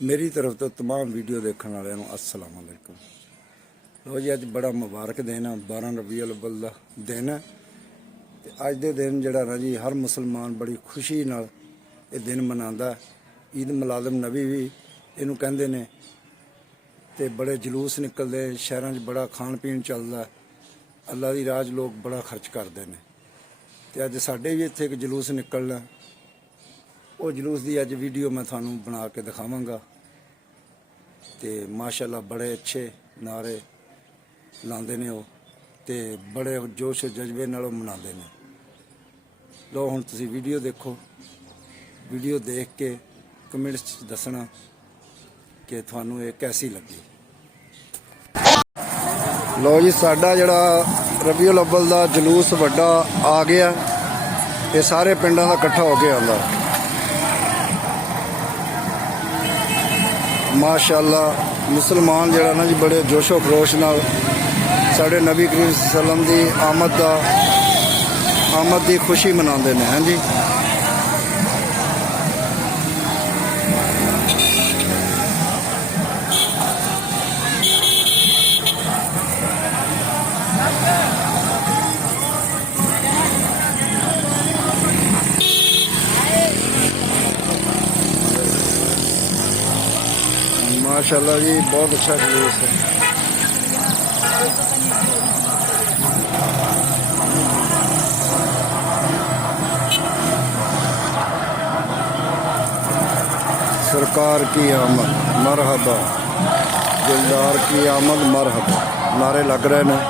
मेरी तरफ तो तमाम वीडियो देखने वाले अस्सलाम वालेकुम। लो जी अज बड़ा मुबारक दिन है, 12 रबीउल अव्वल का दिन है। अज के दिन जड़ा ना जी हर मुसलमान बड़ी खुशी नाल ये दिन मनांदा। ईद मिलादुन नबी भी इनू कहंदे ने ते बड़े जलूस निकलते, शहरों बड़ा खान पीन चलता, अल्लाह की राह लोग बड़ा खर्च करते हैं। तो अज साढ़े भी इत्थे एक जलूस निकलना, वो जलूस की अज वीडियो मैं थानू बना के दिखावांगा। तो माशाअल्लाह बड़े अच्छे नारे लाते ने वो, ते बड़े जोश जज्बे नाल मनाते हैं। लो हुण तुसीं वीडियो देखो, वीडियो देख के कमेंट्स दसना कि थानू ये कैसी लगी। लो जी साडा जड़ा रबीउल अव्वल का जलूस वड्डा आ गया, ये सारे पिंडां दा इकट्ठा होके आंदा। माशाअल्लाह मुसलमान जड़ा ना जी बड़े जोशो खरोश नाल साढ़े नबी करीम सल्लम दी आमद की खुशी मनाते हैं। हैं जी माशाअल्लाह जी बहुत अच्छा जलूस है। सरकार की आमद मरहबा, दिलदार की आमद मरहबा नारे लग रहे हैं।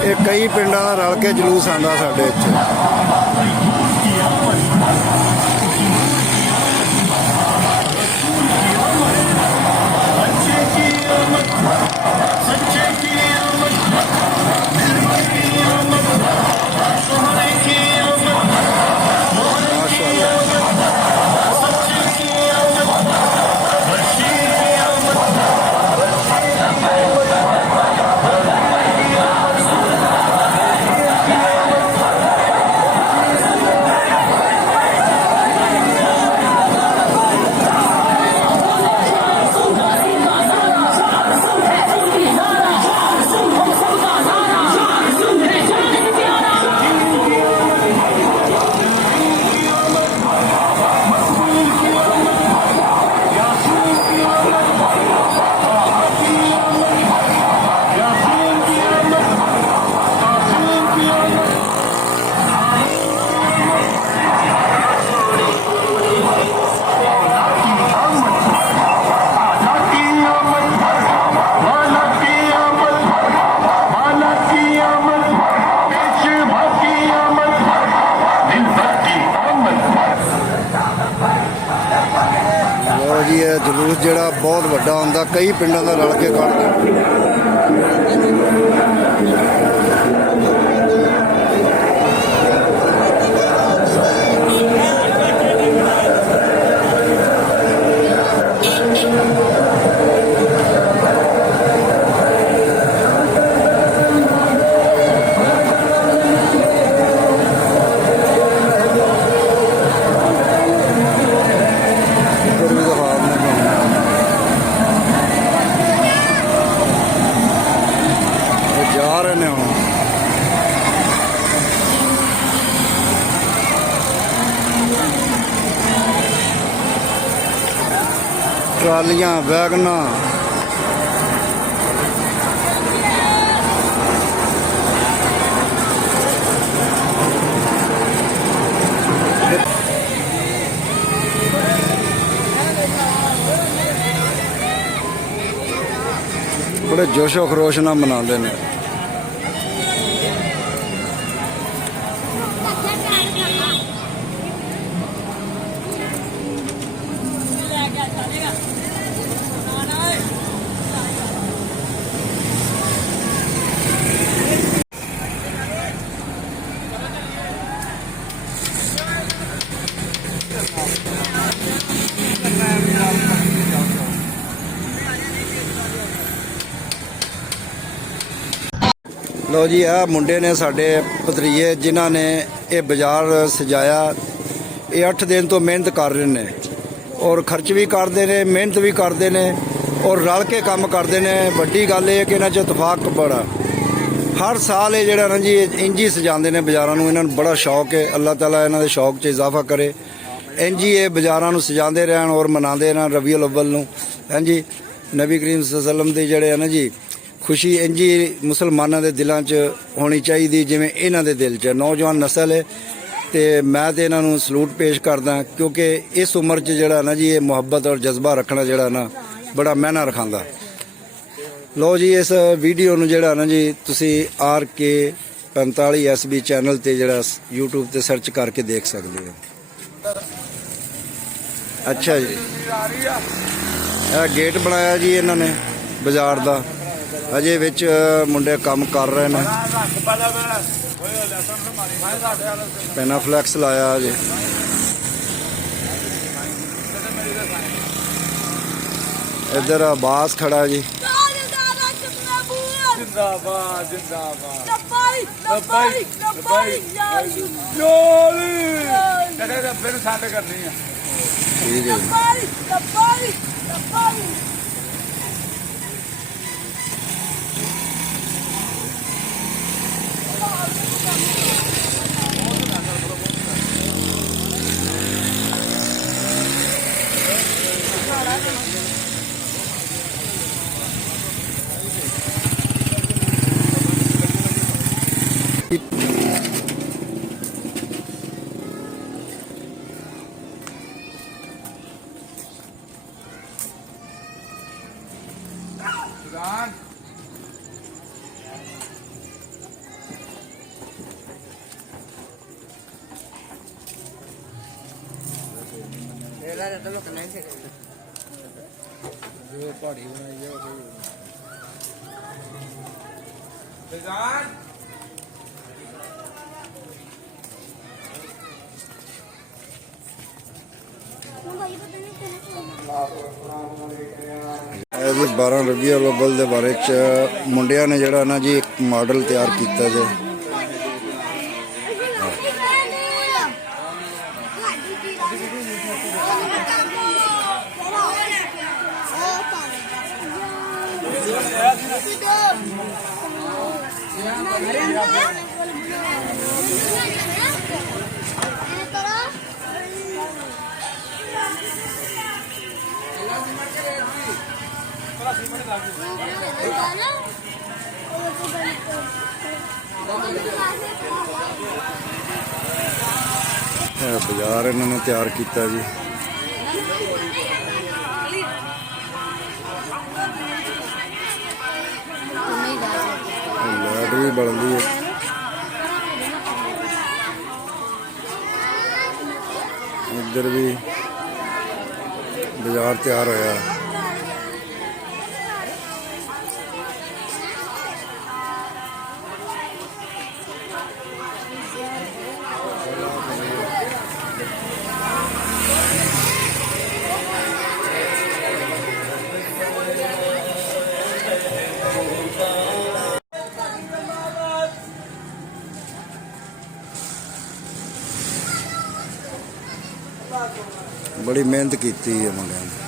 ये कई पिंडां दा रल के जलूस आंदा साडे इत्थे। जी ये जलूस जड़ा बहुत वड्डा होंदा, कई पिंडां दा रल के कढ़दे। ट्रालियां वैगना बड़े जोशो खरोश नाल मनाते हैं। ਲੋ ਜੀ, ਆ ਮੁੰਡੇ ਨੇ ਸਾਡੇ ਭਤਰੀਏ ਜਿਨ੍ਹਾਂ ਨੇ ਇਹ ਬਾਜ਼ਾਰ ਸਜਾਇਆ। ਇਹ 8 ਦਿਨ ਤੋਂ ਮਿਹਨਤ ਕਰ ਰਹੇ ਨੇ ਔਰ ਖਰਚ ਵੀ ਕਰਦੇ ਨੇ, ਮਿਹਨਤ ਵੀ ਕਰਦੇ ਨੇ ਔਰ ਰਲ ਕੇ ਕੰਮ ਕਰਦੇ ਨੇ। ਵੱਡੀ ਗੱਲ ਇਹ ਕਿ ਇਹਨਾਂ 'ਚ ਇਤਫਾਕ ਬੜਾ। ਹਰ ਸਾਲ ਇਹ ਜਿਹੜਾ ਨਾ ਜੀ ਇੰਜ ਹੀ ਸਜਾਉਂਦੇ ਨੇ ਬਾਜ਼ਾਰਾਂ ਨੂੰ। ਇਹਨਾਂ ਨੂੰ ਬੜਾ ਸ਼ੌਕ ਹੈ। ਅੱਲਾਹ ਤਾਲਾ ਇਹਨਾਂ ਦੇ ਸ਼ੌਕ 'ਚ ਇਜ਼ਾਫਾ ਕਰੇ। ਇੰਜ ਹੀ ਇਹ ਬਾਜ਼ਾਰਾਂ ਨੂੰ ਸਜਾਉਂਦੇ ਰਹਿਣ ਔਰ ਮਨਾਉਂਦੇ ਰਹਿਣ ਰਬੀਉਲ ਅੱਵਲ ਨੂੰ। ਹਾਂਜੀ, ਨਬੀ ਕਰੀਮ ਸੱਲੱਲਾਹੁ ਅਲੈਹਿ ਵਸੱਲਮ ਦੇ ਜਿਹੜੇ ਆ ਨਾ ਜੀ ਖੁਸ਼ੀ ਇੰਜ ਹੀ ਮੁਸਲਮਾਨਾਂ ਦੇ ਦਿਲਾਂ 'ਚ ਹੋਣੀ ਚਾਹੀਦੀ ਜਿਵੇਂ ਇਹਨਾਂ ਦੇ ਦਿਲ 'ਚ। ਨੌਜਵਾਨ ਨਸਲ ਹੈ ਤੇ ਮੈਂ ਤੇ ਇਹਨਾਂ ਨੂੰ ਸਲੂਟ ਪੇਸ਼ ਕਰਦਾ, ਕਿਉਂਕਿ ਇਸ ਉਮਰ 'ਚ ਜਿਹੜਾ ਨਾ ਜੀ ਇਹ ਮੁਹੱਬਤ ਔਰ ਜਜ਼ਬਾ ਰੱਖਣਾ ਜਿਹੜਾ ਨਾ ਬੜਾ ਮਾਇਨਾ ਰਖਾਂਦਾ। ਲੋ ਜੀ, ਇਸ ਵੀਡੀਓ ਨੂੰ ਜਿਹੜਾ ਨਾ ਜੀ ਤੁਸੀਂ RK 45 SB ਚੈਨਲ ਤੇ ਜਿਹੜਾ YouTube ਤੇ ਸਰਚ ਕਰਕੇ ਦੇਖ ਸਕਦੇ ਹੋ। ਅੱਛਾ ਜੀ, ਇਹ ਗੇਟ ਬਣਾਇਆ ਜੀ ਇਹਨਾਂ ਨੇ ਬਾਜ਼ਾਰ ਦਾ। ਅਜੇ ਵਿੱਚ ਮੁੰਡੇ ਕੰਮ ਕਰ ਰਹੇ ਨੇ। ਪੈਨਾਫਲੈਕਸ ਲਾਇਆ ਅਜੇ। ਇੱਧਰ ਆਬਾਸ ਖੜਾ ਜੀ। जिंदाबाद जिंदाबाद लब्बाई लब्बाई जोली तेरे रब्बे ने साथ करनी है। ठीक है। लब्बाई लब्बाई लब्बाई Sudan जो पहाड़ी बनाई है Sudan ਇਹ ਜੀ 12 ਰਬੀਉਲ ਅੱਵਲ ਦੇ ਬਾਰੇ ਚ ਮੁੰਡਿਆਂ ਨੇ ਜਿਹੜਾ ਨਾ ਜੀ ਇੱਕ ਮਾਡਲ ਤਿਆਰ ਕੀਤਾ ਜੇ। ਇਹ ਬਾਜ਼ਾਰ ਇਹਨਾਂ ਨੇ ਤਿਆਰ ਕੀਤਾ ਜੀ। ਲਾਈਟ ਵੀ ਬਲਦੀ ਹੈ। ਇੱਧਰ ਵੀ ਬਾਜ਼ਾਰ ਤਿਆਰ ਹੋਇਆ। ਬੜੀ ਮਿਹਨਤ ਕੀਤੀ ਹੈ ਮੁੰਡਿਆਂ ਨੇ।